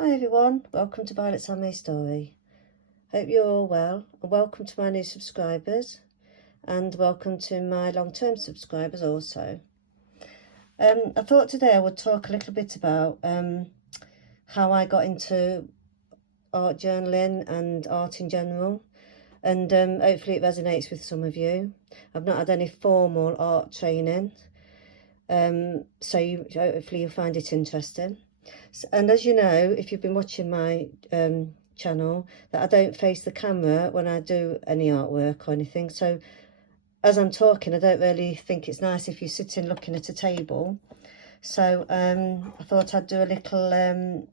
Hi everyone, welcome to Violet's Handmade Story. Hope you're all well, and welcome to my new subscribers, and welcome to my long-term subscribers also. I thought today I would talk a little bit about how I got into art journaling and art in general, and hopefully it resonates with some of you. I've not had any formal art training, so hopefully you'll find it interesting. And as you know, if you've been watching my channel, that I don't face the camera when I do any artwork or anything, so as I'm talking I don't really think it's nice if you're sitting looking at a table. So I thought I'd do a little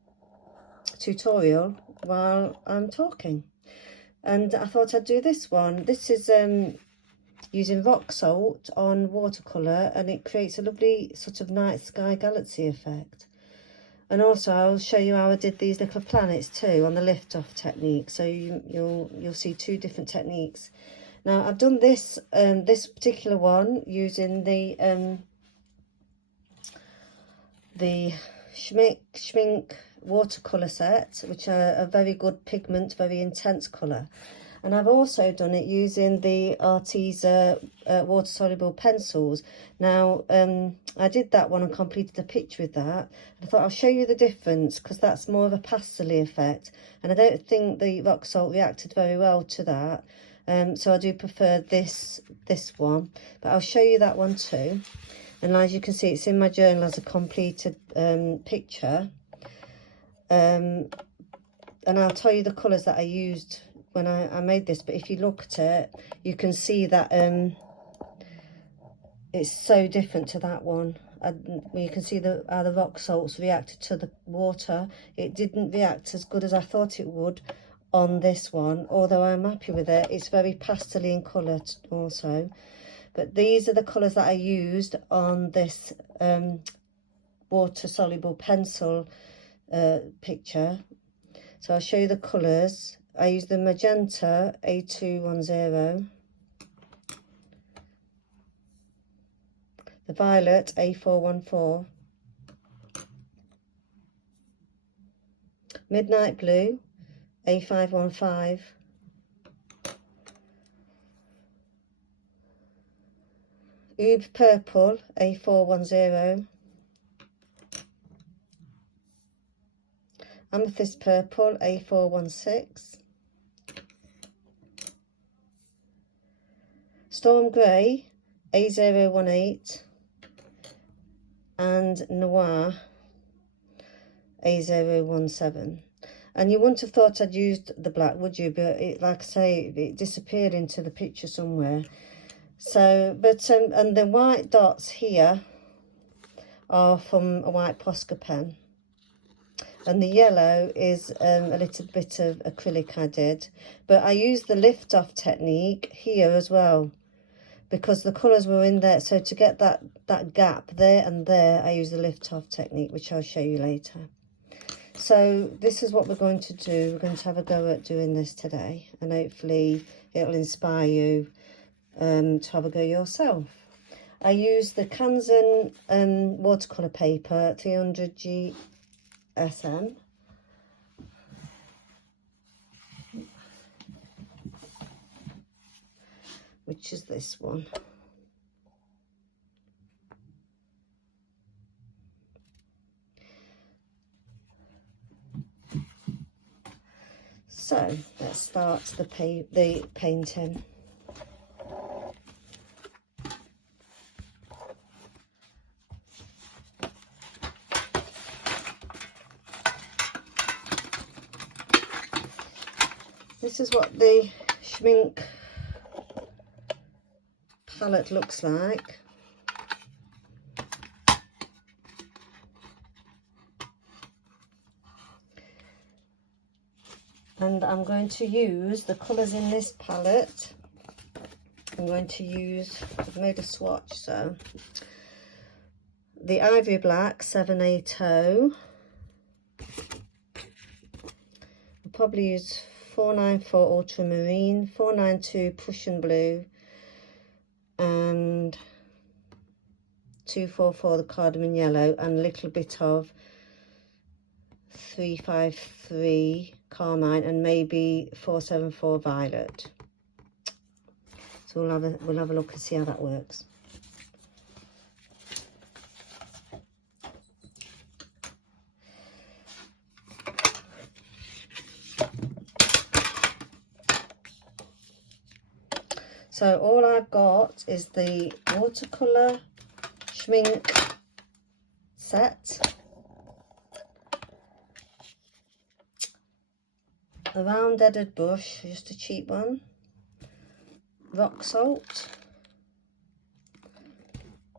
tutorial while I'm talking, and I thought I'd do this one. This is using rock salt on watercolour, and it creates a lovely sort of night sky galaxy effect. And also I'll show you how I did these little planets too on the lift off technique, so you'll see two different techniques. Now I've done this this particular one using the Schmink watercolour set, which are a very good pigment, very intense colour. And I've also done it using the Arteza water-soluble pencils. Now, I did that one and completed a picture with that. I thought I'll show you the difference, because that's more of a pastel-y effect. And I don't think the rock salt reacted very well to that. So I do prefer this one. But I'll show you that one too. And as you can see, it's in my journal as a completed picture. And I'll tell you the colours that I used when I made this, but if you look at it, you can see that it's so different to that one. You can see how the rock salts reacted to the water. It didn't react as good as I thought it would on this one, although I'm happy with it. It's very pastel-y in colour also. But these are the colours that I used on this water-soluble pencil picture. So I'll show you the colours. I used the magenta A210, the violet A414, midnight blue A515, Oud purple A410, amethyst purple A416, storm grey A018, and noir A017. And you wouldn't have thought I'd used the black, would you? But it, like I say, it disappeared into the picture somewhere. So, but and the white dots here are from a white Posca pen. And the yellow is a little bit of acrylic I did. But I used the lift off technique here as well, because the colours were in there. So to get that gap there and there, I used the lift off technique, which I'll show you later. So this is what we're going to do. We're going to have a go at doing this today, and hopefully it'll inspire you to have a go yourself. I used the Kanzen watercolour paper 300 GSM. Which is this one. So let's start the painting. This is what the Schmink palette looks like. And I'm going to use the colours in this palette. I'm going to use, I've made a swatch, so the Ivory Black 780. I'll probably use 494 Ultramarine, 492 Prussian Blue, and 244 the Cardamom Yellow, and a little bit of 353 carmine and maybe 474 violet. So we'll have a look and see how that works. So all I've got is the watercolour schmink set, a round-headed brush, just a cheap one, rock salt,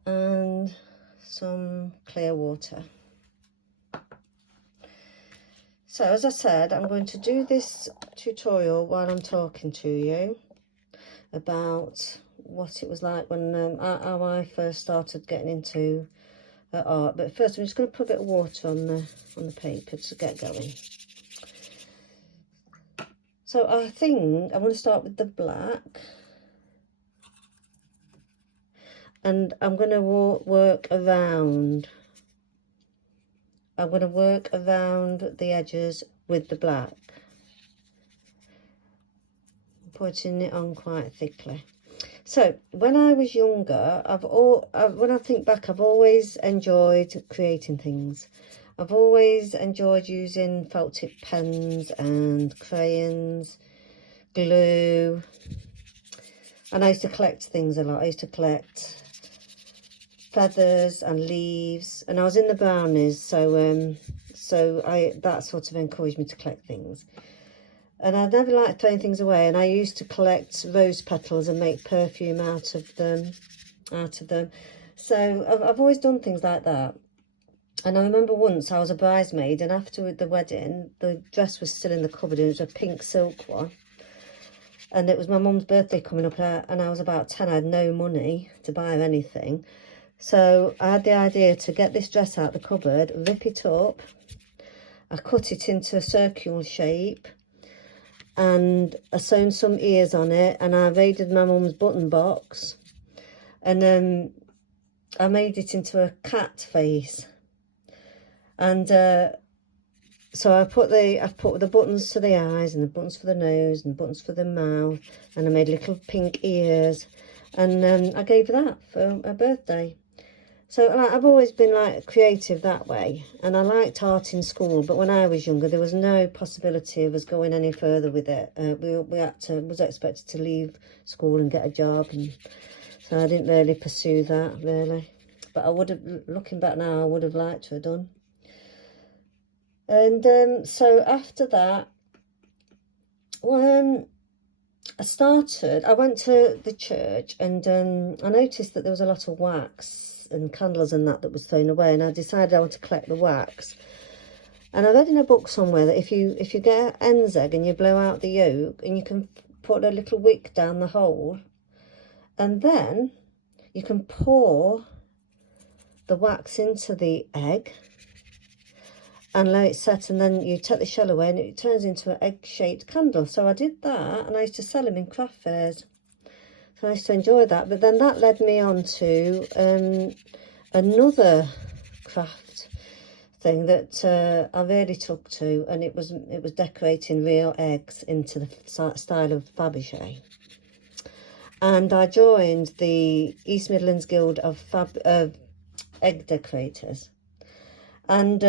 and some clear water. So as I said, I'm going to do this tutorial while I'm talking to you about what it was like when how I first started getting into art. But first I'm just going to put a bit of water on the paper to get going. So I think I'm going to start with the black, and I'm going to work around. I'm going to work around the edges with the black, putting it on quite thickly. So when I was younger, when I think back, I've always enjoyed creating things. I've always enjoyed using felt tip pens and crayons, glue, and I used to collect things a lot. I used to collect feathers and leaves, and I was in the brownies, so that sort of encouraged me to collect things. And I never liked throwing things away, and I used to collect rose petals and make perfume out of them. So I've always done things like that. And I remember once I was a bridesmaid, and after the wedding, the dress was still in the cupboard, and it was a pink silk one. And it was my mum's birthday coming up, and I was about 10. I had no money to buy anything. So I had the idea to get this dress out of the cupboard, rip it up. I cut it into a circular shape, and I sewn some ears on it, and I raided my mum's button box, and I made it into a cat face. And so I put the buttons to the eyes, and the buttons for the nose, and buttons for the mouth, and I made little pink ears, and I gave her that for her birthday. So I've always been like creative that way, and I liked art in school, but when I was younger there was no possibility of us going any further with it. We was expected to leave school and get a job, and so I didn't really pursue that really. But I would have, looking back now, I would have liked to have done. And so after that, when I went to the church, and I noticed that there was a lot of wax and candles and that was thrown away, and I decided I want to collect the wax. And I read in a book somewhere that if you get an hen's egg and you blow out the yolk, and you can put a little wick down the hole, and then you can pour the wax into the egg and let it set, and then you take the shell away and it turns into an egg-shaped candle. So I did that, and I used to sell them in craft fairs. So I used to enjoy that. But then that led me on to another craft thing that I really took to, and it was decorating real eggs into the style of Fabergé. And I joined the East Midlands Guild of Egg Decorators, and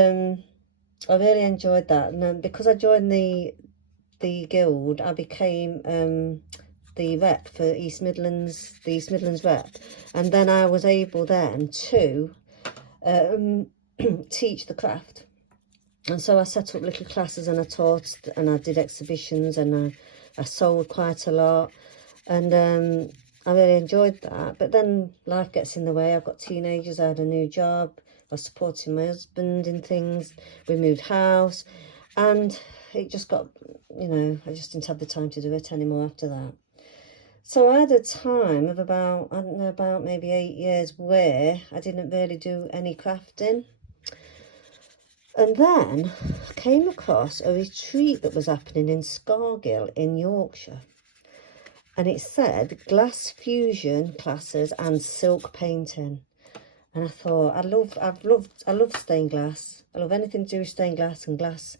I really enjoyed that. And because I joined the guild, I became the rep for the East Midlands rep, and then I was able then to teach the craft. And so I set up little classes, and I taught, and I did exhibitions, and I sold quite a lot, and I really enjoyed that. But then life gets in the way. I've got teenagers, I had a new job, I was supporting my husband in things, we moved house, and it just got, you know, I just didn't have the time to do it anymore after that. So I had a time of about, I don't know, about maybe 8 years where I didn't really do any crafting. And then I came across a retreat that was happening in Scargill in Yorkshire. And it said glass fusion classes and silk painting. And I thought, I love stained glass. I love anything to do with stained glass and glass.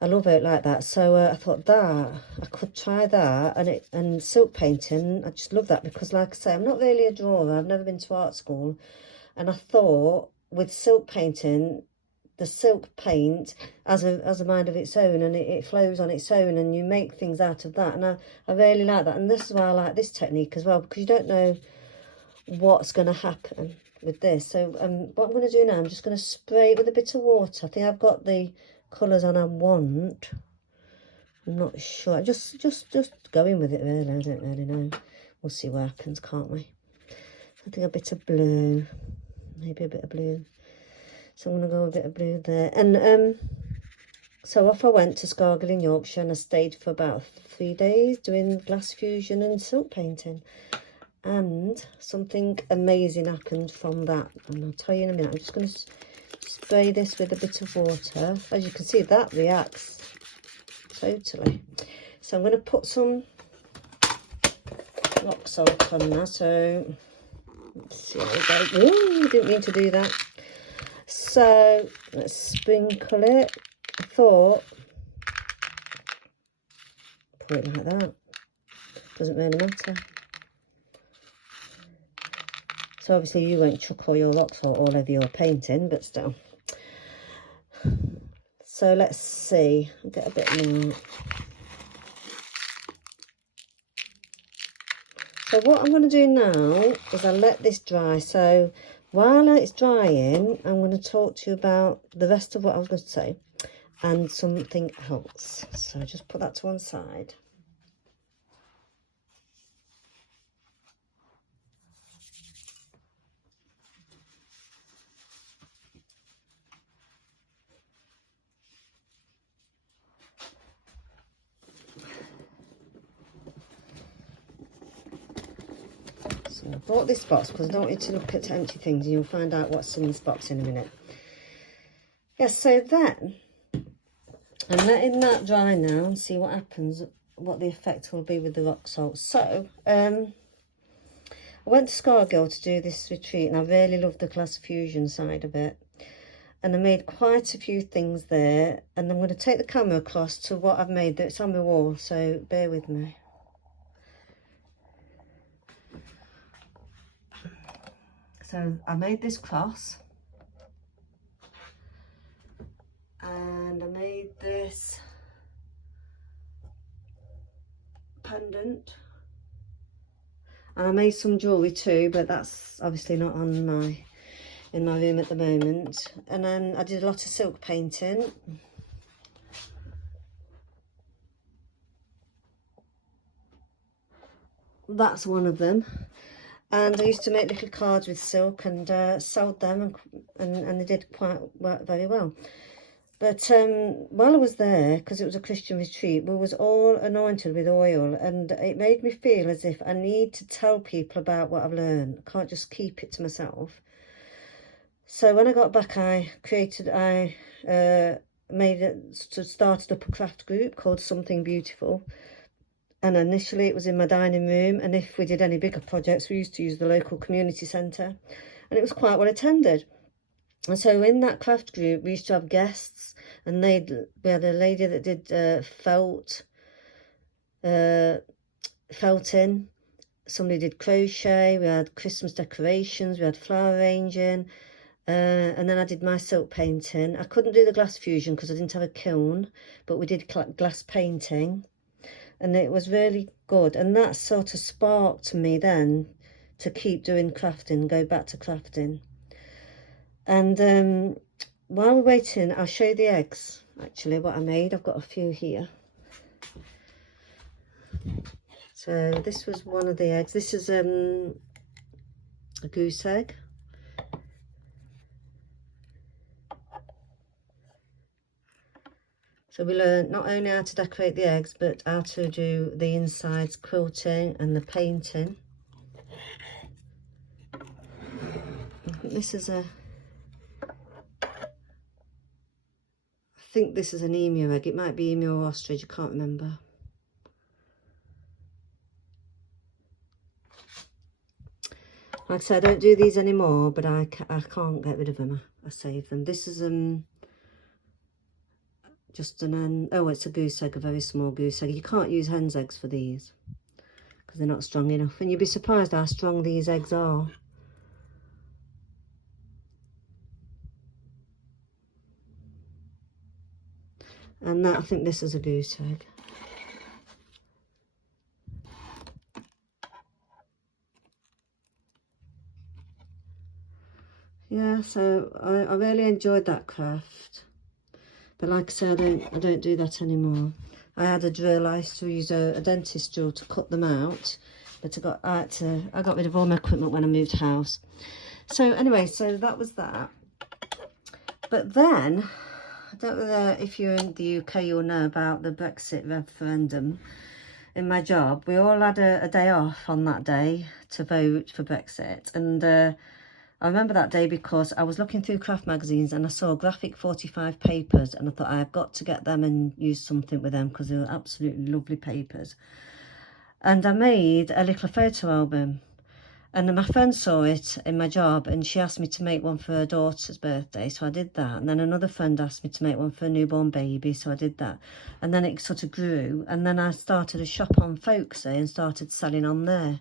I love it like that. So I thought that I could try that, and silk painting. I just love that because, like I say, I'm not really a drawer. I've never been to art school, and I thought with silk painting, the silk paint has a mind of its own, and it flows on its own, and you make things out of that. And I really like that, and this is why I like this technique as well, because you don't know what's going to happen with this. So what I'm going to do now, I'm just going to spray it with a bit of water. I think I've got the colours on I want. I'm not sure. Just go in with it really. I don't really know. We'll see what happens, can't we? I think a bit of blue, maybe a bit of blue. So I'm going to go a bit of blue there. And so off I went to Scargill in Yorkshire, and I stayed for about 3 days doing glass fusion and silk painting. And something amazing happened from that, and I'll tell you in a minute. I'm just going to spray this with a bit of water. As you can see, that reacts totally. So I'm going to put some rock salt on now. So let's see how we go. Ooh, didn't mean to do that. So let's sprinkle it. I thought, put it like that. Doesn't really matter. So obviously you won't chuck all your rock salt all over your painting, but still. So let's see, I'll get a bit more. So what I'm going to do now is I'll let this dry. So while it's drying, I'm going to talk to you about the rest of what I was going to say and something else. So just put that to one side. So I bought this box because I don't want you to look at empty things, and you'll find out what's in this box in a minute. Yes, so then I'm letting that dry now and see what happens, what the effect will be with the rock salt. So I went to Scargill to do this retreat, and I really loved the glass fusion side of it. And I made quite a few things there, and I'm going to take the camera across to what I've made that's on my wall, so bear with me. So I made this cross, and I made this pendant, and I made some jewellery too, but that's obviously not on in my room at the moment. And then I did a lot of silk painting. That's one of them. And I used to make little cards with silk and sold them, and they did quite very well. But while I was there, because it was a Christian retreat, we was all anointed with oil, and it made me feel as if I need to tell people about what I've learned. I can't just keep it to myself. So when I got back, I started up a craft group called Something Beautiful. And initially it was in my dining room, and if we did any bigger projects, we used to use the local community centre, and it was quite well attended. And so in that craft group, we used to have guests, and we had a lady that did felting. Somebody did crochet. We had Christmas decorations. We had flower arranging. And then I did my silk painting. I couldn't do the glass fusion because I didn't have a kiln, but we did glass painting. And it was really good, and that sort of sparked me then to keep doing crafting, go back to crafting. And while we're waiting, I'll show you the eggs, actually, what I made. I've got a few here. So this was one of the eggs. This is a goose egg. So we learned not only how to decorate the eggs, but how to do the insides quilting and the painting. This is I think this is an emu egg. It might be emu or ostrich, I can't remember. Like I said, I don't do these anymore, but I can't get rid of them. I save them. This is just an oh, it's a goose egg, a very small goose egg. You can't use hen's eggs for these because they're not strong enough, and you'd be surprised how strong these eggs are. And that, I think this is a goose egg. Yeah, so I really enjoyed that craft. But like I said, I don't do that anymore. I had a drill. I used to use a dentist drill to cut them out. But I got rid of all my equipment when I moved house. So anyway, so that was that. But then, I don't know if you're in the UK, you'll know about the Brexit referendum. In my job, we all had a day off on that day to vote for Brexit. And I remember that day because I was looking through craft magazines and I saw Graphic 45 papers, and I thought I've got to get them and use something with them because they were absolutely lovely papers. And I made a little photo album, and my friend saw it in my job and she asked me to make one for her daughter's birthday, so I did that. And then another friend asked me to make one for a newborn baby, so I did that. And then it sort of grew, and then I started a shop on Folksy and started selling on there.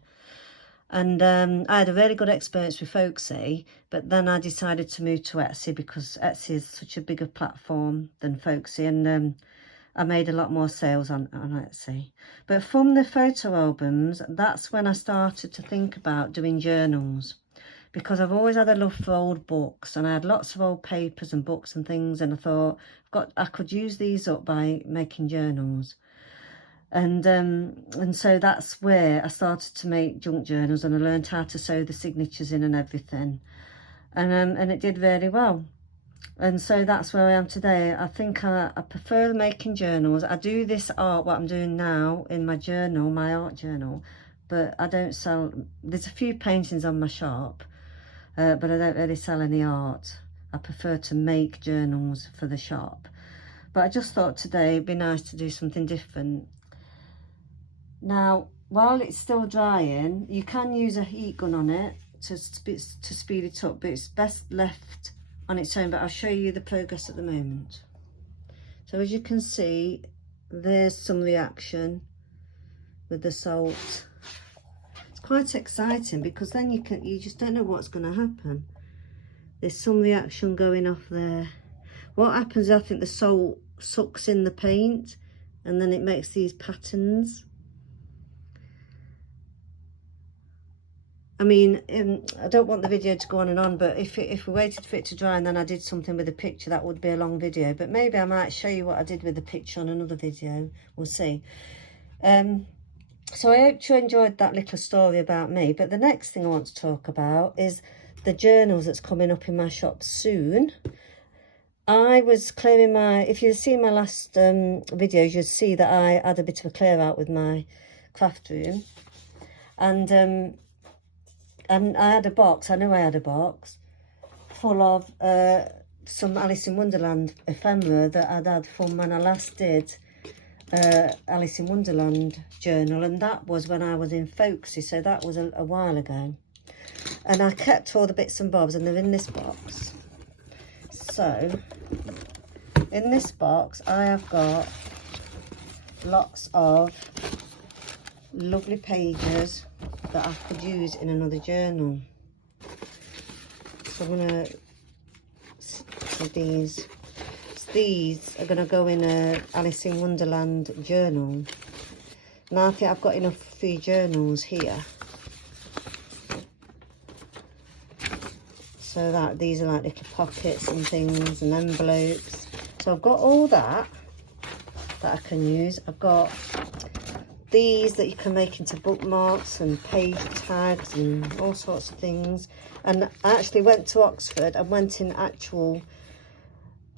And I had a really good experience with Folksy, but then I decided to move to Etsy because Etsy is such a bigger platform than Folksy, and I made a lot more sales on Etsy. But from the photo albums, that's when I started to think about doing journals, because I've always had a love for old books, and I had lots of old papers and books and things, and I thought I could use these up by making journals. And so that's where I started to make junk journals, and I learned how to sew the signatures in and everything, and it did really well. And so that's where I am today. I think I prefer making journals. I do this art, what I'm doing now, in my journal, my art journal, but I don't sell. There's a few paintings on my shop, but I don't really sell any art. I prefer to make journals for the shop. But I just thought today it'd be nice to do something different. Now, while it's still drying, you can use a heat gun on it to speed it up, but it's best left on its own. But I'll show you the progress at the moment. So as you can see, there's some reaction with the salt. It's quite exciting because then you just don't know what's going to happen. There's some reaction going off there. What happens is I think the salt sucks in the paint and then it makes these patterns. I mean, I don't want the video to go on and on, but if we waited for it to dry and then I did something with the picture, that would be a long video. But maybe I might show you what I did with the picture on another video. We'll see. So I hope you enjoyed that little story about me. But the next thing I want to talk about is the journals that's coming up in my shop soon. I was clearing if you've seen my last videos, you'd see that I had a bit of a clear out with my craft room. And I had a box, I knew I had a box, full of some Alice in Wonderland ephemera that I'd had from when I last did Alice in Wonderland journal. And that was when I was in Folksy, so that was a while ago. And I kept all the bits and bobs, and they're in this box. So, in this box, I have got lots of lovely pages that I could use in another journal. So I'm going to so these are going to go in a Alice in Wonderland journal. Now I think I've got enough free journals here. So that these are like little pockets and things and envelopes. So I've got all that I can use. I've got these that you can make into bookmarks and page tags and all sorts of things. And I actually went to Oxford and went in actual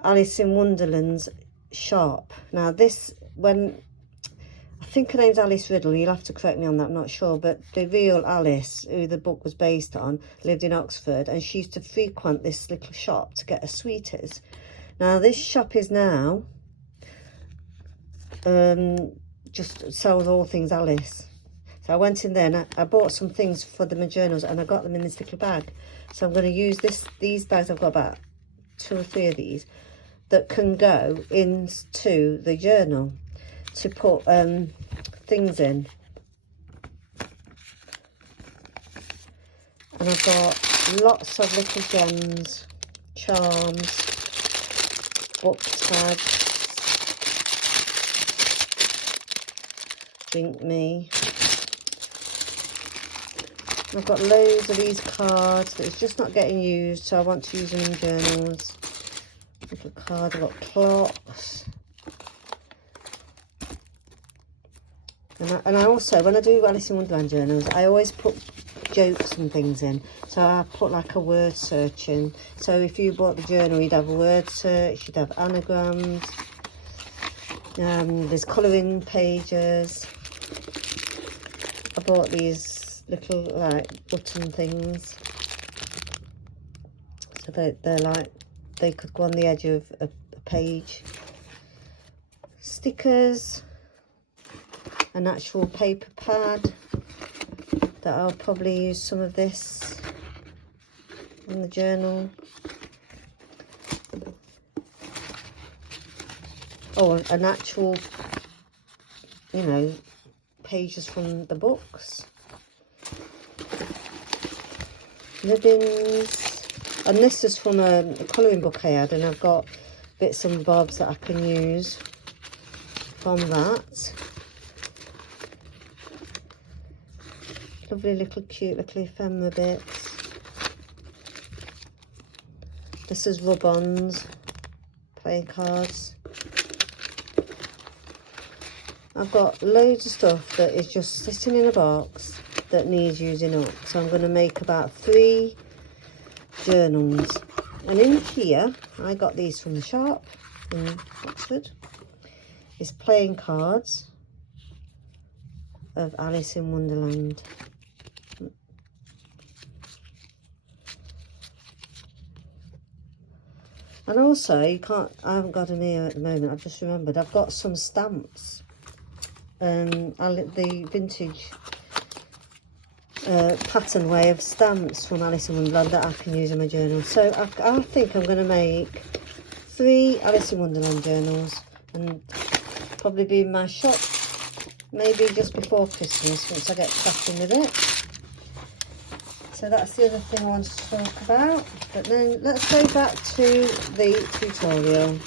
Alice in Wonderland's shop. Now this, I think her name's Alice Riddle, you'll have to correct me on that, I'm not sure, but the real Alice, who the book was based on, lived in Oxford, and she used to frequent this little shop to get her sweeties. Now this shop is now just sells all things Alice. So I went in there and I bought some things for my journals, and I got them in this little bag. So I'm going to use these bags. I've got about 2 or 3 of these that can go into the journal to put things in. And I've got lots of little gems, charms, book tags, Drink Me. I've got loads of these cards that it's just not getting used, so I want to use them in journals. Little card, I've got clocks. And I also, when I do Alice in Wonderland journals, I always put jokes and things in. So I put like a word search in. So if you bought the journal, you'd have a word search, you'd have anagrams. There's colouring pages. I bought these little like button things, so they're like, they could go on the edge of a page. Stickers, an actual paper pad that I'll probably use some of this in the journal. Oh, an actual, you know, pages from the books. Ribbons, and this is from a colouring book I had, and I've got bits and bobs that I can use from that. Lovely little cute little ephemera bits. This is rub-ons, playing cards. I've got loads of stuff that is just sitting in a box that needs using up, so I'm going to make about 3 journals. And in here, I got these from the shop in Oxford. It's playing cards of Alice in Wonderland. And also, I haven't got them here at the moment, I've just remembered, I've got some stamps. The vintage pattern way of stamps from Alice in Wonderland that I can use in my journal. So I think I'm going to make 3 Alice in Wonderland journals, and probably be in my shop maybe just before Christmas once I get cracking with it. So that's the other thing I wanted to talk about. But then let's go back to the tutorial.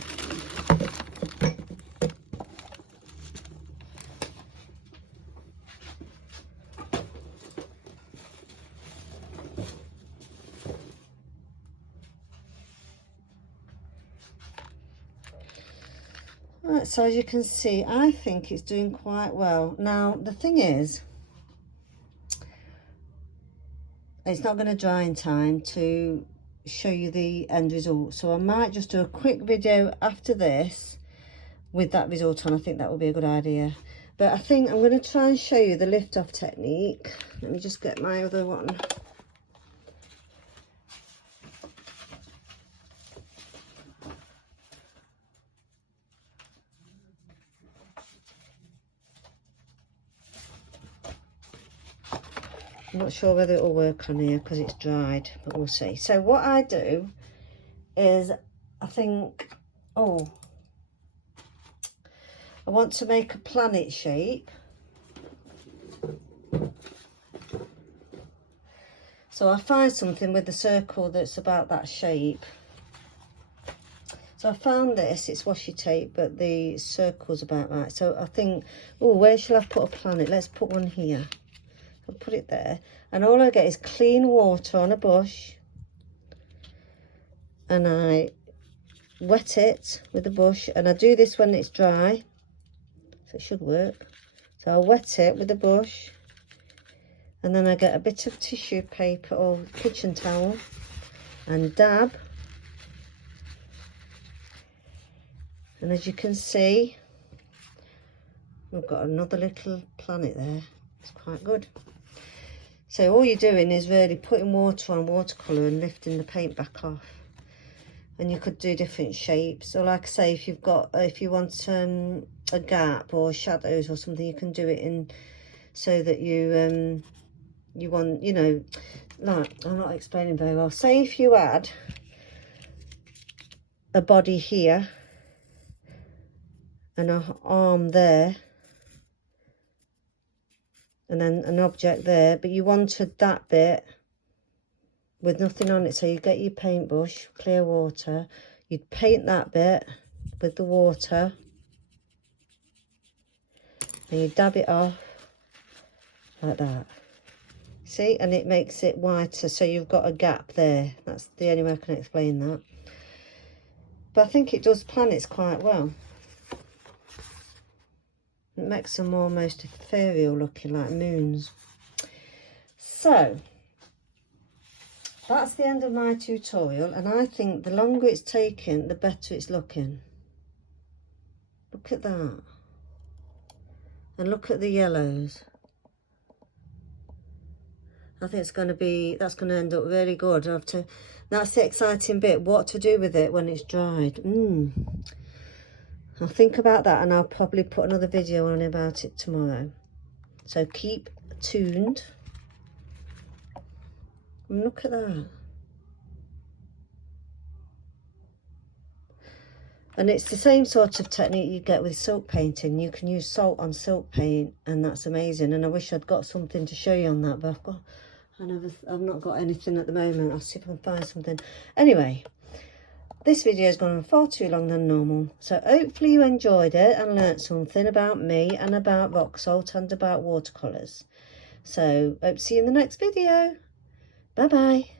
Right, so as you can see, I think it's doing quite well. Now, the thing is, it's not going to dry in time to show you the end result. So I might just do a quick video after this with that result on. I think that would be a good idea. But I think I'm going to try and show you the lift off technique. Let me just get my other one. I'm not sure whether it will work on here because it's dried, but we'll see. So what I do is, I think, I want to make a planet shape. So I find something with the circle that's about that shape. So I found this, it's washi tape, but the circle's about right. So I think, where shall I put a planet? Let's put one here. I'll put it there, and all I get is clean water on a bush, and I wet it with the bush, and I do this when it's dry, so it should work. So I'll wet it with the bush, and then I get a bit of tissue paper or kitchen towel and dab, and as you can see, we've got another little planet there. It's quite good. So all you're doing is really putting water on watercolour and lifting the paint back off. And you could do different shapes. So like I say, if you want a gap or shadows or something, you can do it in so that you want, you know, like, I'm not explaining very well. Say if you add a body here and an arm there and then an object there, but you wanted that bit with nothing on it, so you get your paintbrush, clear water, you'd paint that bit with the water and you dab it off like that. See, and it makes it whiter, so you've got a gap there. That's the only way I can explain that. But I think it does planets quite well. It makes them almost ethereal looking, like moons. So that's the end of my tutorial, and I think the longer it's taken, the better it's looking. Look at that. And look at the yellows. I think it's going to be, that's going to end up really good. I have to, that's the exciting bit, what to do with it when it's dried. I'll think about that, and I'll probably put another video on about it tomorrow. So keep tuned. And look at that. And it's the same sort of technique you get with silk painting. You can use salt on silk paint, and that's amazing. And I wish I'd got something to show you on that, but I've not got anything at the moment. I'll see if I can find something. Anyway, this video has gone on far too long than normal. So hopefully you enjoyed it and learnt something about me and about rock salt and about watercolours. So hope to see you in the next video. Bye bye.